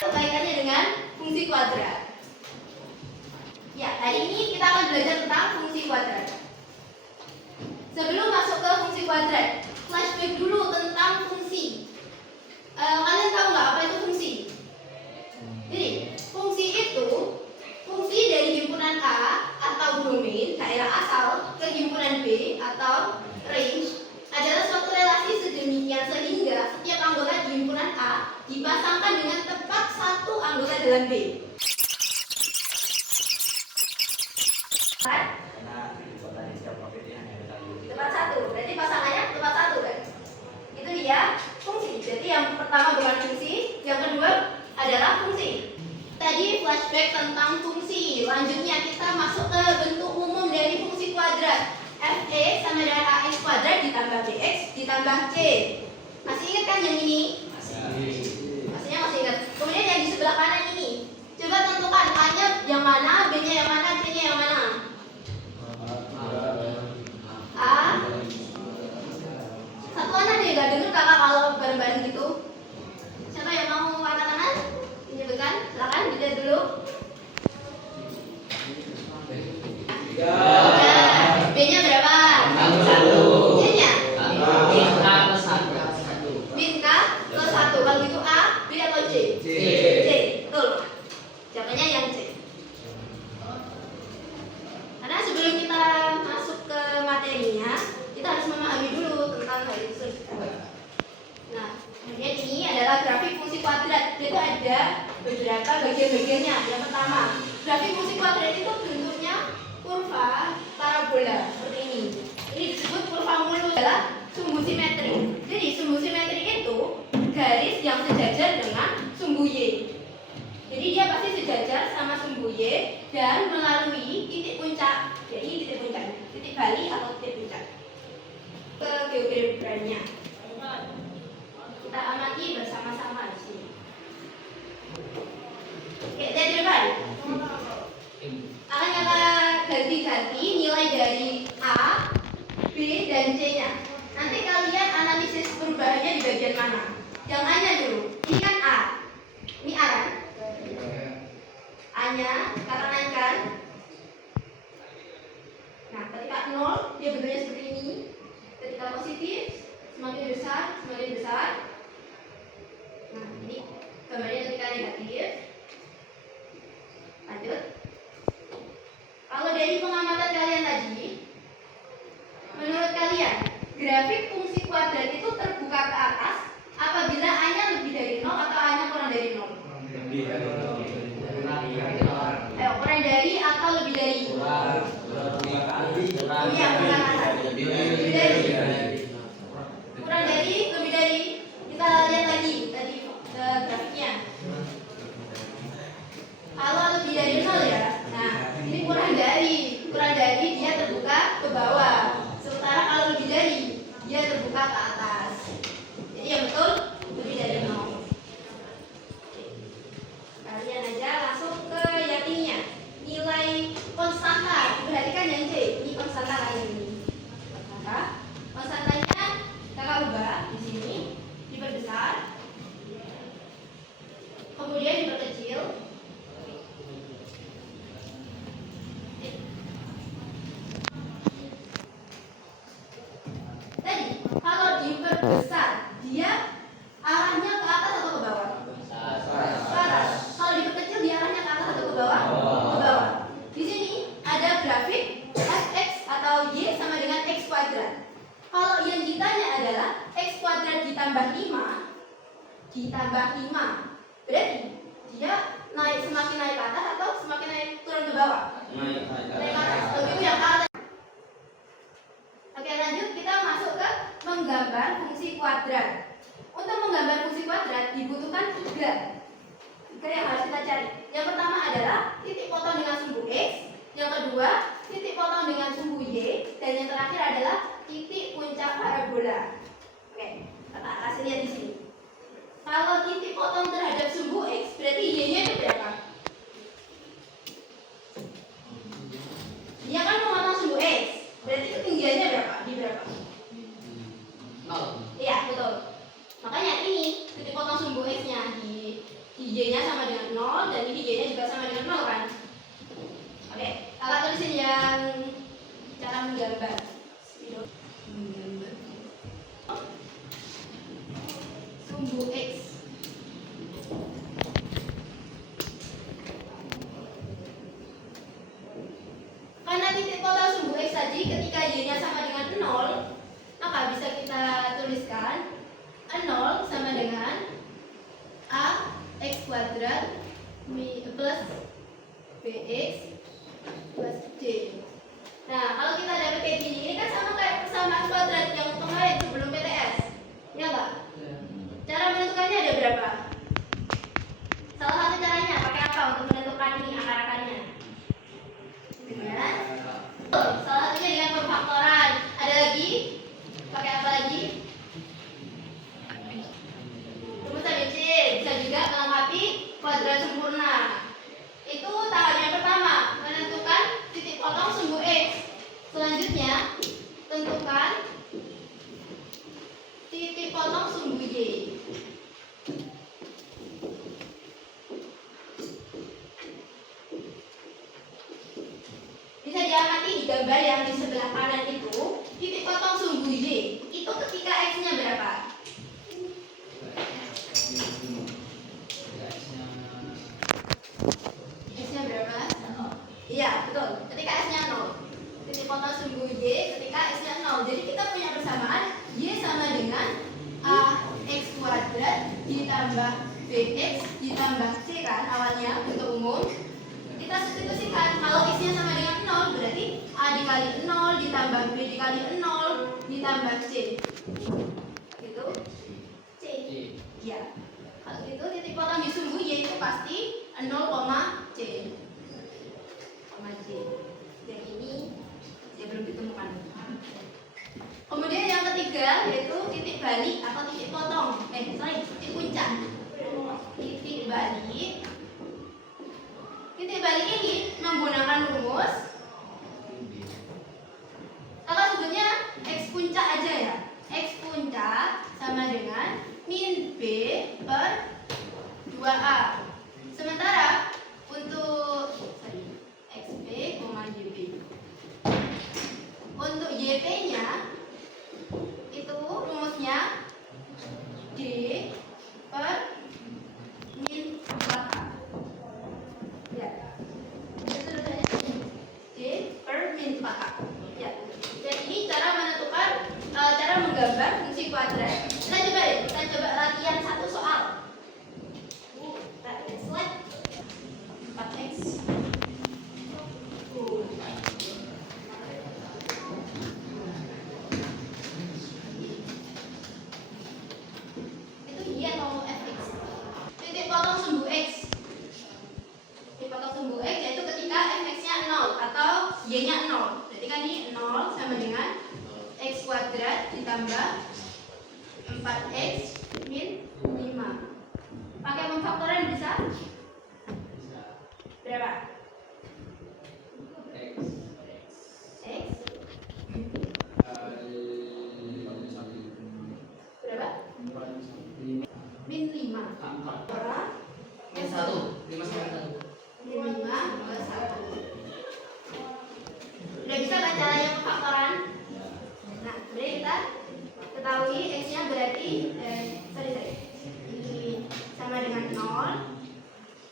Kaitannya dengan fungsi kuadrat. Ya, hari ini kita akan belajar tentang fungsi kuadrat. Sebelum masuk ke fungsi kuadrat, flashback dulu tentang fungsi. Kalian tahu nggak apa itu fungsi? Jadi, fungsi itu fungsi dari himpunan A atau domain daerah asal ke himpunan B atau range adalah suatu relasi sedemikian sehingga setiap anggota di himpunan A dipasangkan dengan tepat satu anggota dalam B. Tepat satu, berarti pasangannya tepat satu kan? Itu dia fungsi. Jadi yang pertama bukan fungsi, yang kedua adalah fungsi. Tadi flashback tentang fungsi. Lanjutnya kita masuk ke bentuk umum dari fungsi kuadrat. Fe sama dengan ax kuadrat ditambah bx ditambah c. Masih ingat kan yang ini? Maksudnya masih ingat. Kemudian yang di sebelah kanan ini, coba tentukan a-nya yang mana, b-nya yang mana, c-nya yang mana. A. Satuan aja nggak dengar kakak kalau bareng-bareng gitu. Siapa yang mau angkat tangan? Menyebutkan, silakan dilihat dulu. B-nya berapa? C-nya? Bintang plus 1. Bintang plus 1. Kalau gitu A, B atau C? C. Betul. Jawabannya yang C. Karena sebelum kita masuk ke materinya, kita harus memahami dulu tentang hal itu. Nah, kemudian ini adalah grafik fungsi kuadrat. Itu ada beberapa bagian-bagiannya. Yang pertama, grafik fungsi kuadrat itu bentuknya kurva parabola seperti ini. Ini disebut kurva mulus adalah sumbu simetri. Jadi sumbu simetri itu garis yang sejajar dengan sumbu Y. Jadi dia pasti sejajar sama sumbu Y dan melalui titik puncak. Jadi titik puncak, titik balik atau titik puncak. Ke geometrinya kita amati bersama-sama di sini. Oke, depan. Akan kita ganti-ganti nilai dari A, B, dan C-nya. Nanti kalian analisis perubahannya di bagian mana? Yang A-nya dulu. Ini kan A. Ini A kan? A-nya kakak naikkan. Nah, ketika 0 dia bentuknya seperti ini. Ketika positif semakin besar, semakin besar. Nah, ini gambarnya ketika negatif. Lanjut. Kalau dari pengamatan kalian tadi, menurut kalian grafik fungsi kuadrat itu terbuka ke atas apabila A-nya lebih dari 0 atau A-nya kurang dari 0? Ayo, kurang dari atau lebih dari? Iya, kurang atas. Lebih dari. Kurang dari, lebih dari. Kita lihat lagi tadi grafiknya. Kalau lebih dari 0 ya. Nah, ini kurang dari dia terbuka ke bawah. Sementara kalau lebih dari dia terbuka ke atas. Jadi yang betul lebih dari 0. Kalian aja langsung ke yang ininya. Nilai konstanta. Perhatikan yang C. Ini konstanta kali ini. Konstantanya kakak ubah di sini, diperbesar, kemudian diperkecil. Tadi kalau diperbesar dia arahnya ke atas atau ke bawah? Ke atas. Kalau diperkecil dia arahnya ke atas atau ke bawah? Ke bawah. Di sini ada grafik fx atau y sama dengan x kuadrat. Kalau yang ditanya adalah x kuadrat ditambah 5, berarti dia semakin naik ke atas atau semakin naik turun ke bawah? Naik ke atas. Kalau itu yang ke atas. Oke, lanjut kita masuk ke menggambar fungsi kuadrat. Untuk menggambar fungsi kuadrat dibutuhkan tiga yang harus kita cari. Yang pertama adalah titik potong dengan sumbu x, yang kedua titik potong dengan sumbu y, dan yang terakhir adalah titik puncak parabola. Oke, kita kasih lihat di sini. Kalau titik potong terhadap sumbu x, berarti y-nya itu berapa? Dia kan memotong sumbu x, berarti ketinggiannya berapa? Di berapa? 0. Iya, betul. Makanya ini titik potong sumbu x-nya di Y-nya sama dengan 0 dan ini Y-nya juga sama dengan 0 kan? Oke, kakak tulisin yang cara menggambar. Menggambar sumbu X. Karena titik total sumbu X tadi ketika Y-nya sama dengan 0, maka bisa kita tuliskan 0 sama dengan A X kuadrat plus BX plus C. Nah, kalau kita dapat kayak gini, ini kan sama kayak persamaan kuadrat yang kemarin sebelum PTS. Ya enggak? Cara menentukannya ada berapa? Salah satu caranya pakai apa untuk menentukan ini akar-akarnya? Dengan salah satunya dengan pemfaktoran. Ada lagi? Pakai apa lagi? Rumus ABC. Bisa juga melengkapi kuadrat sempurna. Itu tahap yang pertama, menentukan titik potong sumbu X. Selanjutnya, tentukan titik potong sumbu Y. Bisa diamati di gambar yang di sebelah kanan itu, titik potong sumbu Y itu ketika X-nya berapa? X-nya berapa? Iya, betul. Ketika X-nya 0. Titik potong sumbu Y ketika X-nya 0. Jadi kita punya persamaan Y sama dengan AX kuadrat ditambah BX ditambah C kan awalnya untuk umum. Kita substitusikan kalau X-nya sama dengan 0 berarti A dikali 0 ditambah B dikali 0 ditambah C. Gitu. C. Ya. Kalau itu titik potong di sumbu Y itu pasti 0, C. C. Yang ini ya belum ditemukan. Kemudian yang ketiga yaitu titik balik atau titik potong. Titik puncak. Titik balik. Titik balik ini menggunakan rumus. Kalau sebutnya X puncak aja ya. X puncak sama dengan min B per 2A. Sementara untuk XB, YB. Untuk YP-nya itu rumusnya D per min 4A. Ya. Itu tulisannya D per min 4A. Ya. Dan ini cara menentukan cara menggambar fungsi kuadrat. Kita coba latihan satu soal. Slide 4x. Itu Y atau fx? Titik potong sumbu X. Titik potong sumbu X yaitu ketika fx-nya 0 atau y-nya 0. Jadi kan ini 0 sama dengan x kuadrat ditambah 4x min 5. Pakai pemfaktoran bisa? Berapa? X berapa? Min 5. Berapa? Min 1. 5 sama 1. Min 5 plus 1. Udah bisa kan caranya pemfaktoran? Nah, kemudian kita ketahui X-nya berarti ini sama dengan 0.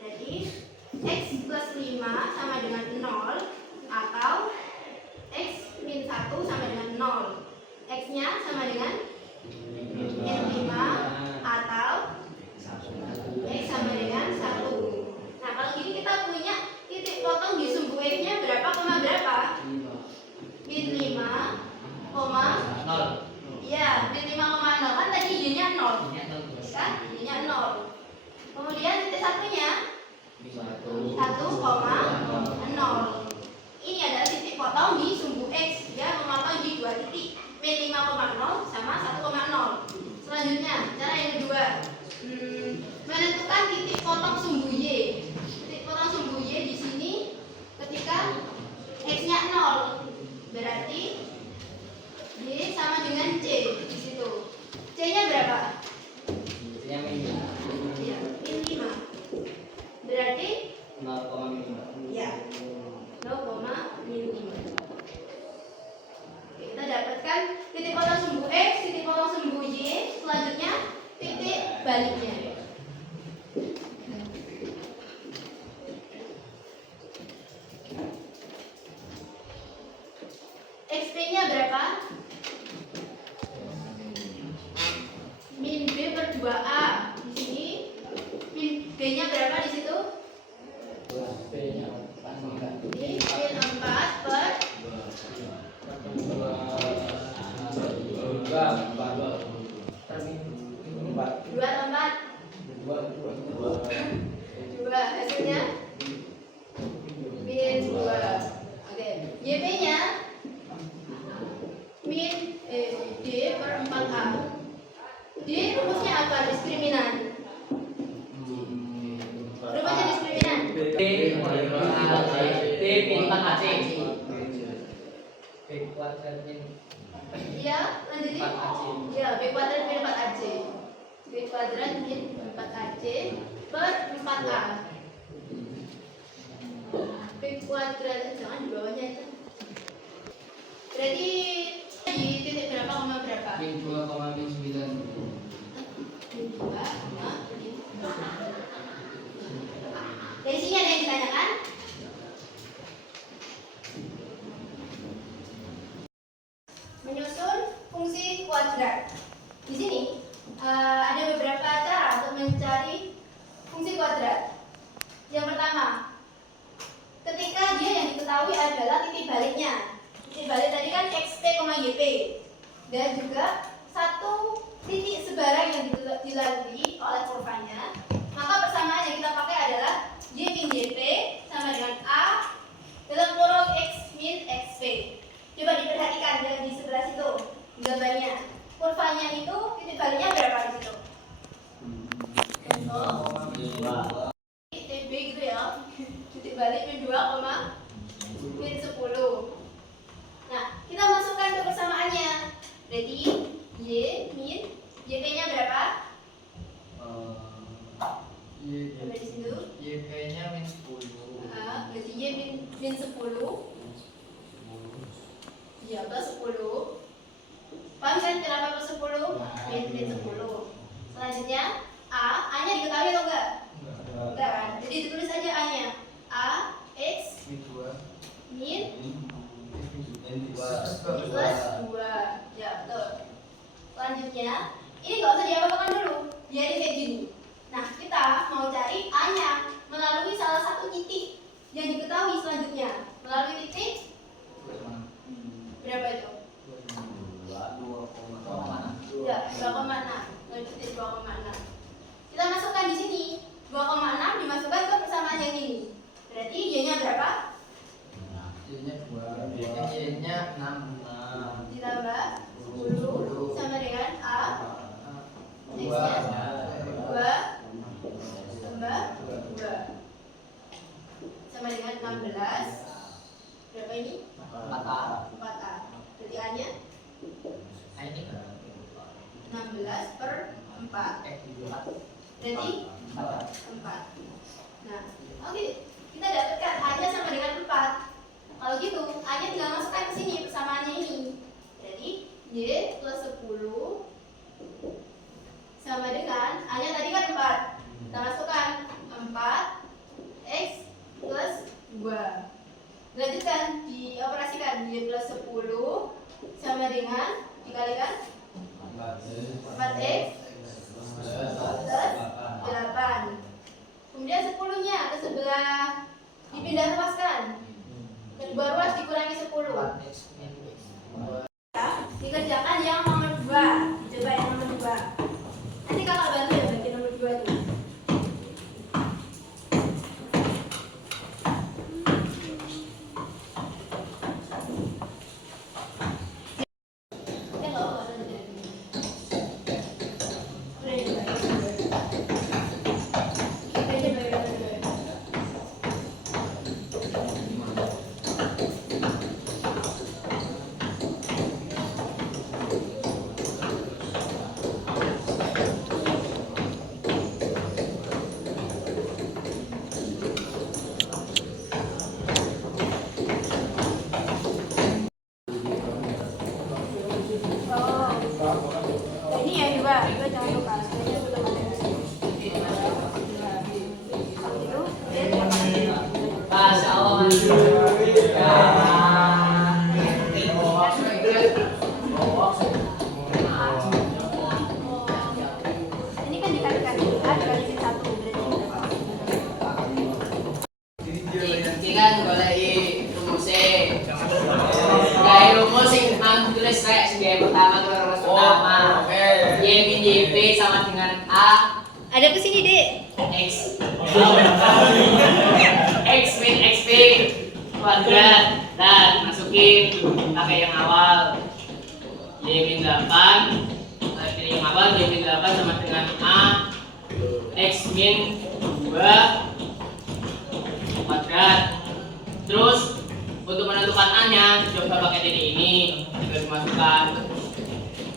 Jadi X plus 5 sama dengan 0 atau X min 1 sama dengan 0. X-nya sama dengan min 5 atau X sama dengan 1. Nah, kalau gini kita punya titik potong di sumbu X-nya berapa, koma berapa? Min 5, koma 0. iya, min 5,0 kan tadi Y-nya 0. kuadratnya. XP-nya berapa? Min B per 2A. Di sini min B-nya berapa di situ? B-nya Ini min 4 per 2 tambah 2. Hasilnya min 2. Oke, YP-nya min D per 4A. D rumusnya apa? Diskriminan. Rumusnya diskriminan. T min 4AC. B kuadrat min Iya, lanjutin. 4AC. Ya, B kuadrat min 4AC. B kuadrat min 4AC per 4A. B kuadrat, jangan di bawahnya itu. Berarti di titik berapa koma berapa? Min 2,9. Min 2, dari sini ada yang ditanyakan? Menyusun fungsi kuadrat. Di sini ada beberapa cara untuk mencari fungsi kuadrat. Yang pertama, ketika dia yang diketahui adalah titik baliknya. Titik balik tadi kan XP, YP. Dan juga satu titik sebarang yang dilalui oleh kurvanya, maka persamaan yang kita pakai adalah Y min YP sama dengan A dalam kurung X min XP. Coba diperhatikan yang di sebelah situ gambarnya. Kurvanya itu titik baliknya berapa di situ? TB gitu ya. Titik balik min 2, min 10. Nah, kita masukkan ke persamaannya. Berarti Y min YP-nya berapa? Sampai di situ. YP-nya min 10. Berarti Y min 10. Iya, plus 10. Paham kan kenapa plus 10? Min 10. Selanjutnya A-nya diketahui atau enggak? Enggak kan? Jadi ditulis aja A-nya. A X Min 2. min Plus plus 2. Ya, betul. Selanjutnya, ini nggak usah diapa-apakan dulu. Biarin kayak gini. Nah, kita mau cari A-nya melalui salah satu titik yang diketahui selanjutnya. Melalui titik berapa itu? 2,6. Ya, 2,6. Lanjutin 2,6. Kita masukkan di sini. 2,6 dimasukkan ke persamaan yang ini. Berarti Y-nya berapa? Y-nya 2. Y-nya 6. Ditambah 10 sama dengan A. X-nya 2 tambah 2 sama dengan 16. Berapa ini? 4A. 4A. Berarti A-nya Ini 16 per 4. Berarti 4. Nah, oke. Kita dapatkan A-nya sama dengan 4. Kalau gitu, A-nya tinggal masukkan ke sini persamaannya ini. Berarti Y plus 10 sama dengan A-nya tadi kan 4. Kita masukkan 4 X plus 2. Lanjutkan, dioperasikan Y plus 10 sama dengan dikalikan 4X plus 8. Kemudian 10-nya ke sebelah dipindah luaskan. Kedua ruas dikurangi 10. Ya, dikerjakan yang nomor 2. Coba yang nomor 2. Nanti kakak bantu ya bagi nomor 2 itu. Ya, nggak apa-apa, lanjut ya. Udah ya, baik. Udah ya, baik, baik, baik. X X min XP kuadrat dan masukin pakai yang awal Y min 8 pilih yang awal Y min 8 sama dengan A X min 2 kuadrat. Terus untuk menentukan A nya coba pakai titik ini tinggal dimasukkan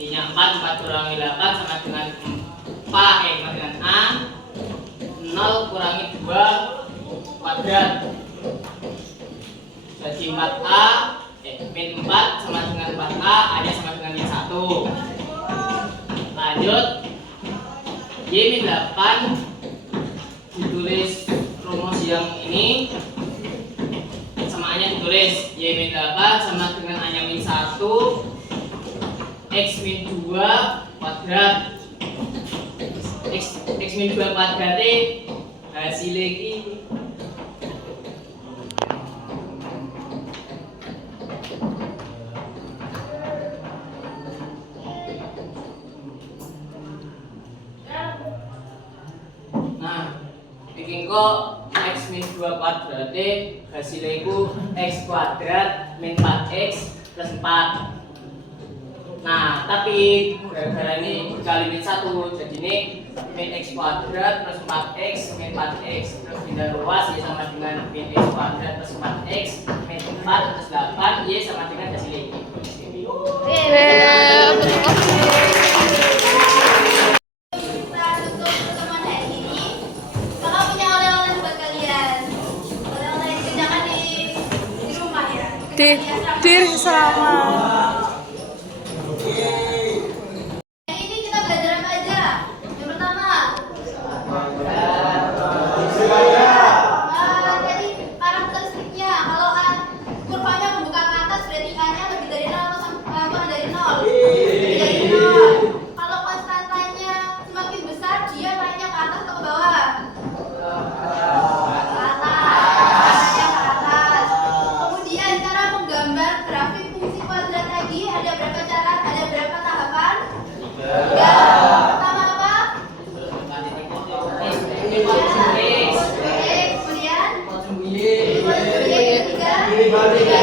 Y nya 4 kurangi 8 sama dengan sama dengan A 0 kurangi 2 kuadrat. Jadi 4A min 4 sama dengan 4A, A nya sama dengan min 1. Lanjut Y min 8 ditulis rumus yang ini sama A nya ditulis Y min 8 sama dengan A nya min 1 X min 2 kuadrat. X min 2 kuadrat hasil lagi. Nah, bikin kok X min 2 kuadrat hasilnya itu X kuadrat min 4X plus 4. Nah, tapi gara-gara ini dikali min 1 jadi ini min X kuadrat plus 4X min 4X terus pindah ruas Y sama dengan min X kuadrat plus 4X min 4 plus 8 Y sama dengan hasil ini. Kita tutup pertemuan hari ini. Kakak punya oleh-oleh buat kalian. Oleh-oleh itu jangan di rumah ya. Di sama. Hari ini kita belajar apa aja? Yang pertama, jadi karakteristiknya. Kalau kurvanya membuka ke atas berarti A-nya lebih dari 0 atau kurang dari 0. Lebih dari 0. Kalau konstantanya semakin besar, dia naiknya ke atas atau ke bawah? Ke atas. Naiknya ke atas. Kemudian cara menggambar grafik fungsi kuadrat tadi ada berapa cara? Ada berapa tahapan? 3. Pertama apa? Kemudian ketiga